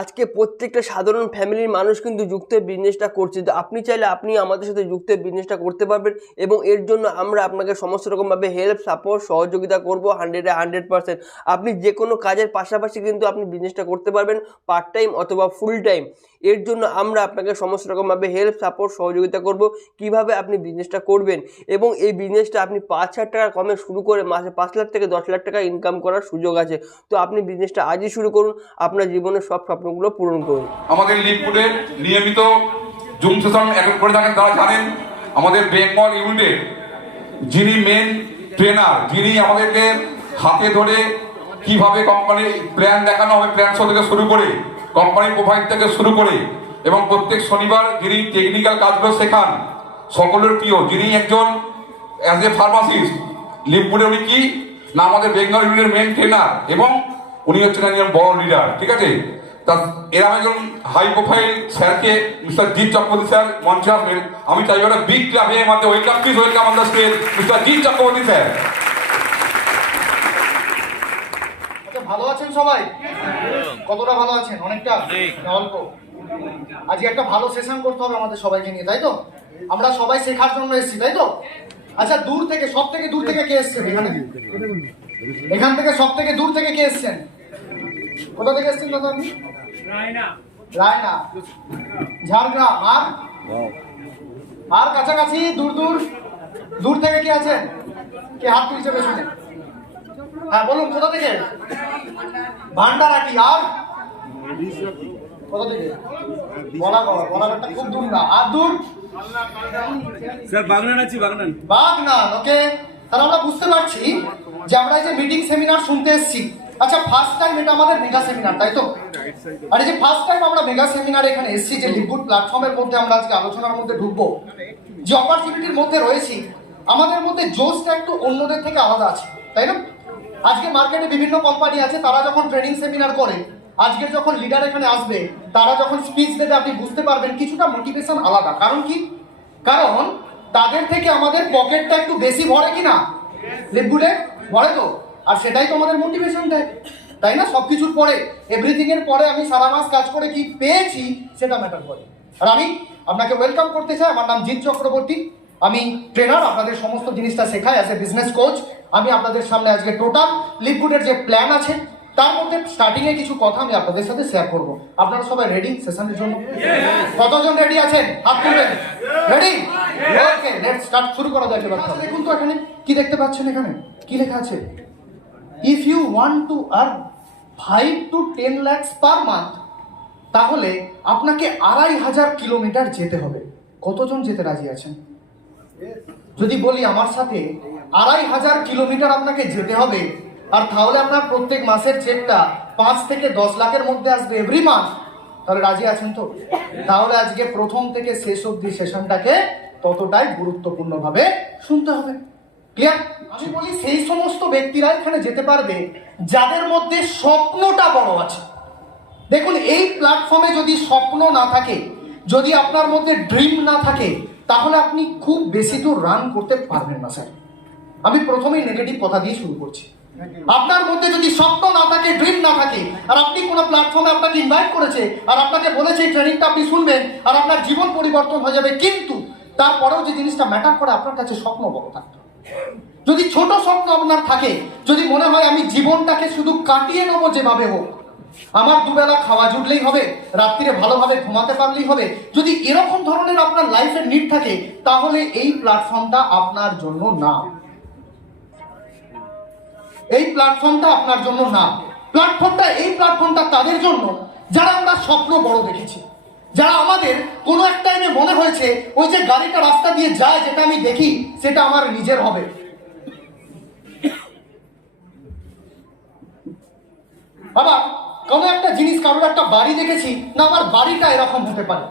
আজকে প্রত্যেকটা সাধারণ ফ্যামিলির মানুষ কিন্তু যুক্ত হয়ে বিজনেসটা করছে। তো আপনি চাইলে আপনি আমাদের সাথে যুক্ত হয়ে বিজনেসটা করতে পারবেন এবং এর জন্য আমরা আপনাকে সমস্ত রকমভাবে হেল্প সাপোর্ট সহযোগিতা করবো 100% আপনি যে কোনো কাজের পাশাপাশি কিন্তু আপনি বিজনেসটা করতে পারবেন পার্ট টাইম অথবা ফুল টাইম। এর জন্য আমরা আপনাকে সমস্ত রকমভাবে হেল্প সাপোর্ট সহযোগিতা করব কিভাবে আপনি বিজনেসটা করবেন এবং এই বিজনেসটা আপনি 5,000 টাকা কমে শুরু করে মাসে 5 লাখ থেকে 10 লাখ টাকা ইনকাম করার সুযোগ আছে। তো আপনি বিজনেসটা আজই শুরু করুন, আপনার জীবনের সব স্বপ্নগুলো পূরণ করুন। আমাদের লিগফুডের নিয়মিত জুম সেশন করে থাকেন, তারা জানেন আমাদের বেঙ্গল ইউনিটের যিনি মেন ট্রেনার, যিনি আমাদেরকে হাতে ধরে কিভাবে কোম্পানির প্ল্যান দেখানো হবে, প্ল্যান শো থেকে শুরু করে কোম্পানির প্রোফাইল থেকে শুরু করে এবং প্রত্যেক শনিবার যিনি টেকনিক্যাল কাজগুলো শেখান সকলের প্রিয়, যিনি একজন অ্যাজ এ ফার্মাসিস্ট লিগফুডে, উনি কি না আমাদের বেঙ্গল ইউনিটের মেন ট্রেনার এবং উনি হচ্ছেন একজন বড় লিডার। ঠিক আছে, তা এরকম একজন হাই প্রোফাইল স্যারকে মিস্টার জিৎ চক্রবর্তী স্যার মঞ্চে আসবেন। আমি চাই ওটা বিগ ক্লাবের মধ্যে welcome, please welcome on the stage mister Jeet Chakraborty sir. ভালো আছেন সবাই? কতটা ভালো আছেন? অনেকটা অল্প? আজকে একটা ভালো সেশন করতে হবে আমাদের সবাইকে নিয়ে, তাই তো? আমরা সবাই শেখার জন্য এসেছি, তাই তো? আচ্ছা, দূর থেকে, সব থেকে দূর থেকে কে এসছেন এখানে? এখান থেকে সব থেকে দূর থেকে কে এসছেন? কোথা থেকে এসছেন দাদা আপনি? রায়না, ঝাড়গ্রাম। আর কাছাকাছি দূর দূর দূর থেকে কে আছেন? কে হাত তুলছে পেছনে? হ্যাঁ বলুন, কোথা থেকে? ভান্ডারাটি। আর কোথা থেকে? বলাঘাটটা খুব দূর না। আর দূর? স্যার বাগনান আছি, বাগনান। বাগনান, ওকে। তাহলে আমরা বুঝতে পারছি যে আমরা এই যে মিটিং সেমিনার শুনতে এসেছি। আচ্ছা, ফার্স্ট টাইম এটা আমাদের মেগা সেমিনার, তাই তো? আর এই যে ফার্স্ট টাইম আমরা মেগা সেমিনারে এখানে এসেছি, যে লিগফুড প্ল্যাটফর্মের মধ্যে আমরা আজকে আলোচনার মধ্যে ঢুকবো, যে অপরচুনিটির মধ্যে রয়েছি, আমাদের মধ্যে জোসটা একটু অন্যদের থেকে আলাদা আছে, তাই না? আজকে মার্কেটে বিভিন্ন কোম্পানি আছে, তারা যখন ট্রেনিং সেমিনার করে, আজকের যখন লিডার এখানে আসবে, তারা যখন স্পিচ দেবে, আপনি বুঝতে পারবেন কিছুটা মোটিভেশন আলাদা। কারণ কি? কারণ তাদের থেকে আমাদের পকেটটা একটু বেশি ভরে কিনা? লিগফুডে ভরে তো, আর সেটাই তো আমাদের মোটিভেশন দেয়, তাই না? সবকিছুর পরে, এভরিথিং এর পরে আমি সারা মাস কাজ করে কি পেয়েছি সেটা ম্যাটার করে। আর আমি আপনাকে ওয়েলকাম করতে চাই। আমার নাম জিৎ চক্রবর্তী, আমি ট্রেনার, আপনাদের সমস্ত জিনিসটা শেখাই অ্যাজ এ বিজনেস কোচ। আমি আপনাদের সামনে আজকে টোটাল লিগফুডের যে প্ল্যান আছে তার মধ্যে স্টার্টিং এ কিছু কথা আমি আপনাদের সাথে শেয়ার করব। আপনারা সবাই রেডি সেশনের জন্য? কতজন রেডি আছেন? হাত তুলবেন। রেডি? Okay, let's start. শুরু করা যাক এবার। দেখুন তো এখানে কি দেখতে পাচ্ছেন, এখানে কি লেখা আছে? If you want to earn 5 to 10 lakhs per month, তাহলে আপনাকে 2,500 কিলোমিটার যেতে হবে। কতজন যেতে রাজি আছেন? যদি বলি আমার সাথে 2,500 কিলোমিটার আপনাকে যেতে হবে, আর তাহলে আপনার প্রত্যেক মাসের চেকটা 5 থেকে 10 লাখের মধ্যে আসবে এভরি মান্থ, তাহলে রাজি আছেন তো? তাহলে আজকে প্রথম থেকে শেষ অবধি সেশনটাকে ততটাই গুরুত্বপূর্ণভাবে শুনতে হবে। ক্লিয়ার? আমি বলি সেই সমস্ত ব্যক্তিরা এখানে যেতে পারবে যাদের মধ্যে স্বপ্নটা বড় আছে। দেখুন, এই প্ল্যাটফর্মে যদি স্বপ্ন না থাকে, যদি আপনার মধ্যে ড্রিম না থাকে, তাহলে আপনি খুব বেশি দূর রান করতে পারবেন না স্যার। আমি প্রথমেই নেগেটিভ কথা দিয়ে শুরু করছি। আপনার মধ্যে যদি স্বপ্ন না থাকে, ড্রিম না থাকে, আর আপনি কোনো প্ল্যাটফর্মে আপনাকে ইনভাইট করেছে আর আপনাকে বলেছে এই ট্রেনিংটা আপনি শুনবেন আর আপনার জীবন পরিবর্তন হয়ে যাবে, কিন্তু তারপরেও যে জিনিসটা ম্যাটার করে, আপনার কাছে স্বপ্ন বড় থাকতে হবে। যদি ছোট স্বপ্ন আপনার থাকে, যদি মনে হয় আমি জীবনটাকে শুধু কাটিয়ে নেবো যেভাবে হোক, আমার দুবেলা খাওয়া জুটলেই হবে, রাত্রিরে ভালোভাবে ঘুমাতে পারলেই হবে, যদি এরকম ধরনের আপনার লাইফের নিড থাকে, তাহলে এই প্ল্যাটফর্মটা আপনার জন্য না। এই প্ল্যাটফর্মটা আপনার জন্য না। এই প্ল্যাটফর্মটা তাদের জন্য যারা আমরা স্বপ্ন বড় দেখেছি, যারা আমাদের কোনো এক টাইমে মনে হয়েছে ওই যে গাড়িটা রাস্তা দিয়ে যায়, যেটা আমি দেখি সেটা আমার নিজের হবে। বাবা, কোনো একটা জিনিস, কারোর একটা বাড়ি দেখেছি, না আমার বাড়িটা এরকম হতে পারে।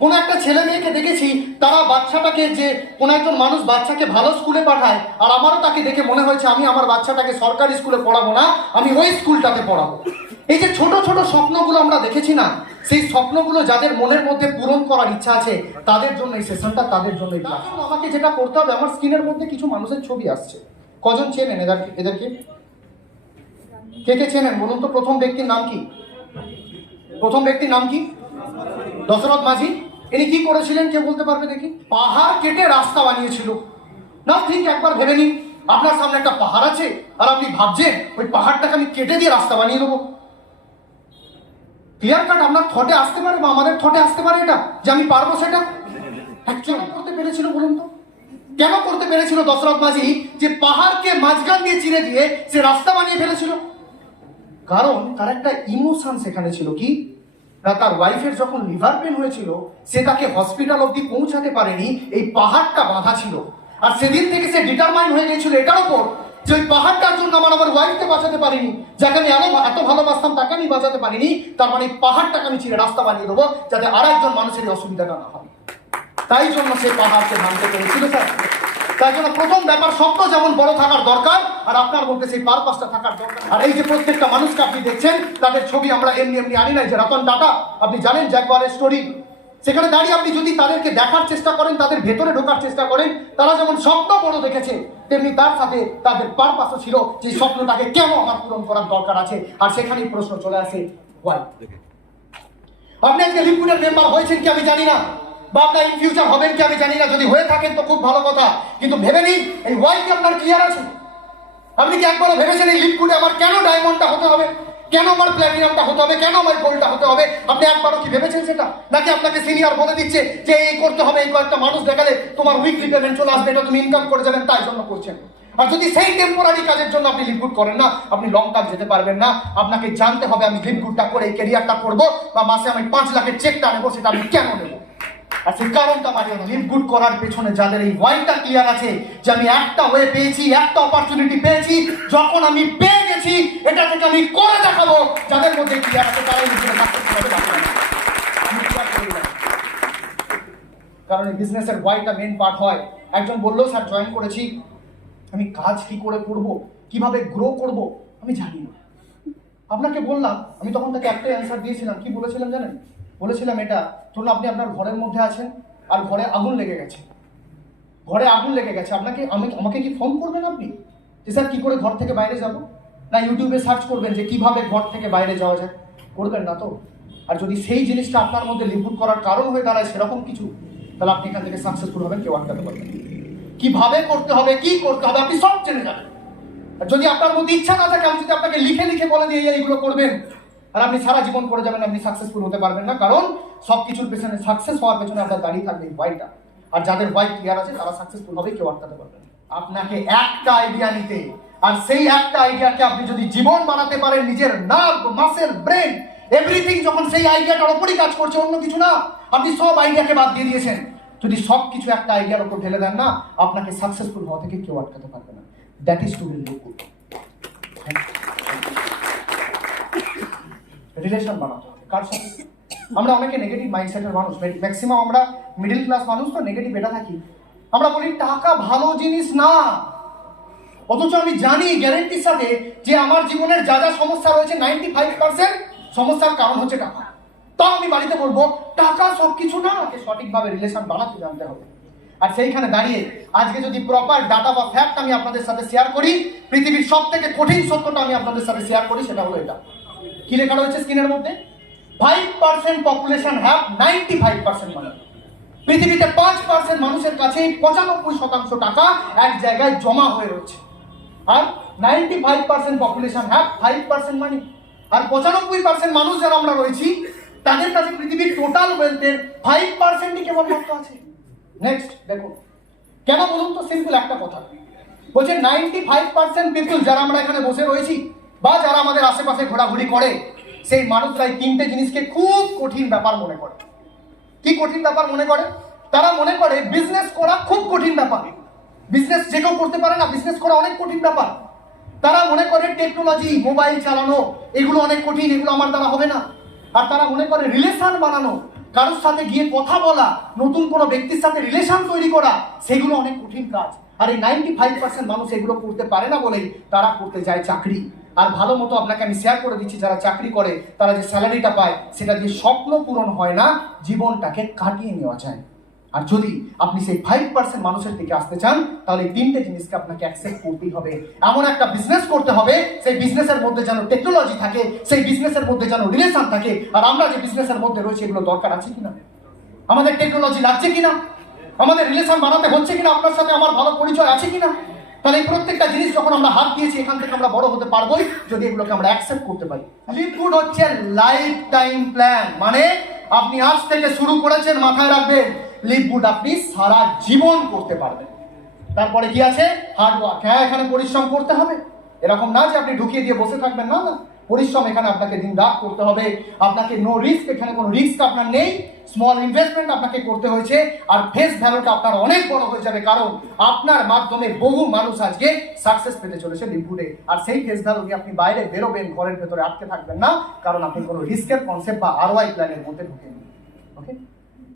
কোনো একটা ছেলে মেয়েকে দেখেছি, তারা বাচ্চাটাকে, যে কোনো একজন মানুষ বাচ্চাকে ভালো স্কুলে পাঠায়, আর আমারও তাকে দেখে মনে হয়েছে আমি আমার বাচ্চাটাকে সরকারি স্কুলে পড়াবো না, আমি ওই স্কুলটাকে পড়াবো। এই যে ছোট ছোট স্বপ্নগুলো আমরা দেখেছি না, সেই স্বপ্নগুলো যাদের মনের মধ্যে পূরণ করার ইচ্ছা আছে, তাদের জন্য এই সেশনটা, তাদের জন্য এই ক্লাস। আমাকে যেটা করতে হবে, আমার স্ক্রিনের মধ্যে কিছু মানুষের ছবি আসছে। কজন চেনেন এদেরকে? কে কে চেনেন বলুন তো? প্রথম ব্যক্তির নাম কি? প্রথম ব্যক্তির নাম কি? দশরথ মাঝি। ইনি কি করেছিলেন কে বলতে পারবে দেখি? পাহাড় কেটে রাস্তা বানিয়েছিল। না ঠিক একবার ভেবে নিন, আপনার সামনে একটা পাহাড় আছে আর আপনি ভাবছেন ওই পাহাড়টাকে আমি কেটে দিয়ে রাস্তা বানিয়ে দেবো। ক্লিয়ার কাট আপনার থটে আসতে পারে বা আমাদের থটে আসতে পারে এটা যে আমি পারবো সেটা? অ্যাকচুয়ালি করতে পেরেছিল বলুন তো? কেন করতে পেরেছিল দশরথ মাঝি যে পাহাড়কে মাঝখান দিয়ে চিরে দিয়ে সে রাস্তা বানিয়ে ফেলেছিল? কারণ তার একটা ইমোশন সেখানে ছিল। কি না, তার ওয়াইফের যখন লিভার পেন হয়েছিল সে তাকে হসপিটাল অবধি পৌঁছাতে পারেনি, এই পাহাড়টা বাঁধা ছিল। আর সেদিন থেকে সে ডিটারমাইন হয়ে গেছিল এটার উপর যে ওই পাহাড়টার জন্য আমার ওয়াইফকে বাঁচাতে পারিনি, যাকে আমি এত ভালোবাসতাম তাকে আমি বাঁচাতে পারিনি, তার মানে এই পাহাড়টাকে আমি চিরে রাস্তা বানিয়ে দেবো যাতে আর একজন মানুষের এই অসুবিধাটা না হয়। তাই জন্য সে পাহাড়কে ভাঙতে পেরেছিল স্যার। তাই জন্য প্রথম ব্যাপার স্বপ্ন যেমন বড় থাকার দরকার আর আপনার মধ্যে সেই পারপাসটা থাকার দরকার। আর এই যে প্রত্যেকটা মানুষকে আপনি দেখছেন তাদের ছবি আমরা এমনি এমনি আনি নাই। যে রতন টাটা আপনি জানেন জ্যাগুয়ারের স্টোরি, সেখানে দাঁড়িয়ে আপনি যদি তাদেরকে দেখার চেষ্টা করেন, তাদের ভেতরে ঢোকার চেষ্টা করেন, তারা যেমন স্বপ্ন বড় দেখেছে তেমনি তার সাথে তাদের পারপাসও ছিল যে স্বপ্নটাকে কেন আমার পূরণ করার দরকার আছে। আর সেখানেই প্রশ্ন চলে আসে ওয়াই। আপনি আজকে লিকুইডের মেম্বার হয়েছেন কি আমি জানি না, বা আপনার ইন ফিউচার হবেন কি আমি জানি না। যদি হয়ে থাকেন তো খুব ভালো কথা, কিন্তু ভেবে নিন এই ওয়াই কি আপনার ক্লিয়ার আছে? আপনি কি একবারও ভেবেছেন এই লিকুইডে আমার কেন ডায়মন্ডটা হতে হবে, কেন আমার প্ল্যাটিনামটা হতে হবে, কেন আমার গোল্ডটা হতে হবে? আপনি একবারও কি ভেবেছেন সেটা? নাকি আপনাকে সিনিয়র বলে দিচ্ছে যে এই করতে হবে, এই কয়েকটা মানুষ দেখালে তোমার উইকলি পেমেন্ট চলে আসবে, এটা তুমি ইনকাম করে যাবেন তাই জন্য করছেন? আর যদি সেই টেম্পোরারি কাজের জন্য আপনি লিকুইড করেন না, আপনি লং টার্ম যেতে পারবেন না। আপনাকে জানতে হবে আমি লিকুইডটা করে এই ক্যারিয়ারটা করবো বা মাসে আমি 5 লাখের চেকটা নেবো, সেটা আমি কেন নেবো? আর সেই কারণটা মানে লিভ গুড করার পেছনে যাদের এই ওয়াইটা ক্লিয়ার আছে যে আমি একটা ওয়ে পেয়েছি, একটা অপরচুনিটি পেয়েছি, যখন আমি পেয়ে গেছি এটা থেকে আমি করে দেখাবো, যাদের মধ্যে ক্লিয়ার আছে তারাই নিজেরা সাকসেসফুল হবে। কারণ এই বিজনেসের ওয়াইটা মেন পার্ট হয়। একজন বললো স্যার জয়েন করেছি, আমি কাজ কি করে করব, কিভাবে গ্রো করব আমি জানি না। আপনাকে বললাম, আমি তখন তাকে একটাই অ্যান্সার দিয়েছিলাম। কি বলেছিলাম জানেন? বলেছিলাম এটা, ধরুন আপনি আপনার ঘরের মধ্যে আছেন আর ঘরে আগুন লেগে গেছে, ঘরে আগুন লেগে গেছে, আমাকে কি ফোন করবেন আপনি যে স্যার কি করে ঘর থেকে বাইরে যাব? না ইউটিউবে সার্চ করবেন যে কিভাবে ঘর থেকে বাইরে যাওয়া যায়? করবেন না তো। আর যদি সেই জিনিসটা আপনার মধ্যে লিকুইড করার কারণ হয়ে দাঁড়ায় সেরকম কিছু, তাহলে আপনি এখান থেকে সাকসেসফুল হবেন, কেউ আটকাতে পারবেন না। কিভাবে করতে হবে, কি করতে হবে আপনি সব জেনে যাবেন। আর যদি আপনার মধ্যে ইচ্ছা না থাকে, আমি যদি আপনাকে লিখে লিখে বলে দিয়ে এইগুলো করবেন আর আপনি সারা জীবন করে যাবেন, আপনি সাকসেসফুল হতে পারবেন না। কারণ সবকিছুর পেছনে, সাকসেস হওয়ার পেছনে আপনার দাঁড়িয়ে থাকবে ওয়াইটা। আর যাদের ওয়াই ক্লিয়ার আছে তারা সাকসেসফুল হবে, কেউ আটকাতে পারবে না। আপনাকে একটা আইডিয়া নিতে, আর সেই একটা আইডিয়াকে আপনি যদি জীবন বানাতে পারেন, নিজের নার্ভ, মাসেল, ব্রেন, এভরিথিং যখন সেই আইডিয়াটার উপরই কাজ করছে, অন্য কিছু না, আপনি সব আইডিয়াকে বাদ দিয়ে দিয়েছেন। যদি সব কিছু একটা আইডিয়ার উপর ঢেলে দেন না, আপনাকে সাকসেসফুল হওয়া থেকে কেউ আটকাতে পারবে না। That is to be liquid. Relation বানাতে হবে কার সাথে? আমরা অনেকে নেগেটিভ মাইন্ডসেটের মানুষ, ম্যাক্সিমাম আমরা মিডল ক্লাস মানুষ তো নেগেটিভ এটা থাকি। আমরা বলি টাকা ভালো জিনিস না, অথচ আমি জানি গ্যারেন্টির সাথে যে আমার জীবনের যা যা সমস্যা রয়েছে 95% সমস্যার কারণ হচ্ছে টাকা। তাও আমি বাড়িতে বলবো টাকা সবকিছু না, সঠিকভাবে রিলেশন বানাতে জানতে হবে। আর সেইখানে দাঁড়িয়ে আজকে যদি প্রপার ডাটা বা ফ্যাক্ট আমি আপনাদের সাথে শেয়ার করি, পৃথিবীর সব থেকে কঠিন সত্যটা আমি আপনাদের সাথে শেয়ার করি, সেটা হলো এটা। কি লেখা রয়েছে স্ক্রিনের মধ্যে? 5% পপুলেশন হ্যাভ 95% মানি। পৃথিবীতে 5% মানুষের কাছে 95% টাকা এক জায়গায় জমা হয়ে রয়েছে। আর 95% পপুলেশন হ্যাভ 5% মানি। আর 95% মানুষ যারা আমরা রয়েছি তাদের কাছে পৃথিবীর টোটাল ওয়েলথের 5%ই কেবলমাত্র আছে। নেক্সট দেখুন কেন বলুন তো? সিম্পল একটা কথা বলছে, 95% পিপল যারা আমরা এখানে বসে রয়েছি বা যারা আমাদের আশেপাশে ঘোরাঘুরি করে, সেই মানুষরাই 3টে জিনিসকে খুব কঠিন ব্যাপার মনে করে। কি কঠিন ব্যাপার মনে করে? তারা মনে করে বিজনেস করা খুব কঠিন ব্যাপার। বিজনেস যে কেউ করতে পারে না, বিজনেস করা অনেক কঠিন ব্যাপার। তারা মনে করে টেকনোলজি, মোবাইল চালানো এগুলো অনেক কঠিন, এগুলো আমার দ্বারা হবে না। আর তারা মনে করে রিলেশন বানানো, কারোর সাথে গিয়ে কথা বলা, নতুন কোনো ব্যক্তির সাথে রিলেশন তৈরি করা, সেগুলো অনেক কঠিন কাজ। আর এই 95% মানুষ এগুলো করতে পারে না বলেই তারা করতে যায় চাকরি। আর ভালো মতো আপনাকে আমি শেয়ার করে দিচ্ছি, যারা চাকরি করে তারা যে স্যালারিটা পায় সেটা দিয়ে স্বপ্ন পূরণ হয় না, জীবনটাকে কাটিয়ে নেওয়া যায়। আর যদি আপনি সেই 5% মানুষের দিকে আসতে চান, তাহলে এই তিনটে জিনিসকে আপনাকে অ্যাকসেপ্ট করতেই হবে। এমন একটা বিজনেস করতে হবে, সেই বিজনেসের মধ্যে যেন টেকনোলজি থাকে, সেই বিজনেসের মধ্যে যেন রিলেশন থাকে। আর আমরা যে বিজনেসের মধ্যে রয়েছে, এগুলো দরকার আছে কিনা, আমাদের টেকনোলজি লাগছে কিনা, আমাদের রিলেশন বানাতে হচ্ছে কিনা, আপনার সাথে আমার ভালো পরিচয় আছে কিনা। তাহলে এই প্রত্যেকটা জিনিস যখন আমরা হাত দিয়েছি, এখান থেকে আমরা বড় হতে পারবোই যদি এগুলোকে আমরা অ্যাকসেপ্ট করতে পারি। লিভগুড হচ্ছে লাইফ টাইম প্ল্যান, মানে আপনি আজ থেকে শুরু করেছেন, মাথায় রাখবেন লিভগুড আপনি সারা জীবন করতে পারবেন। তারপরে কি আছে, হার্ড ওয়ার্ক। হ্যাঁ, এখানে পরিশ্রম করতে হবে, এরকম না যে আপনি ঢুকিয়ে দিয়ে বসে থাকবেন, না না, পরিশ্রম এখানে আপনাকে দিন রাত করতে হবে। আপনাকে নো রিস্ক, এখানে কোনো রিস্ক আপনার নেই, স্মল ইনভেস্টমেন্ট আপনাকে করতে হয়েছে। আর ফেস ভ্যালুটা আপনার অনেক বড় হয়ে যাবে, কারণ আপনার মাধ্যমে বহু মানুষ আজকে সাকসেস পেতে চলেছে লিভগুডে। আর সেই ফেস ভ্যালু নিয়ে আপনি বাইরে বেরোবেন, ঘরের ভেতরে আটকে থাকবেন না, কারণ আপনি কোনো রিস্কের কনসেপ্ট বা ROI প্ল্যানের মধ্যে ঢুকেন। ওকে।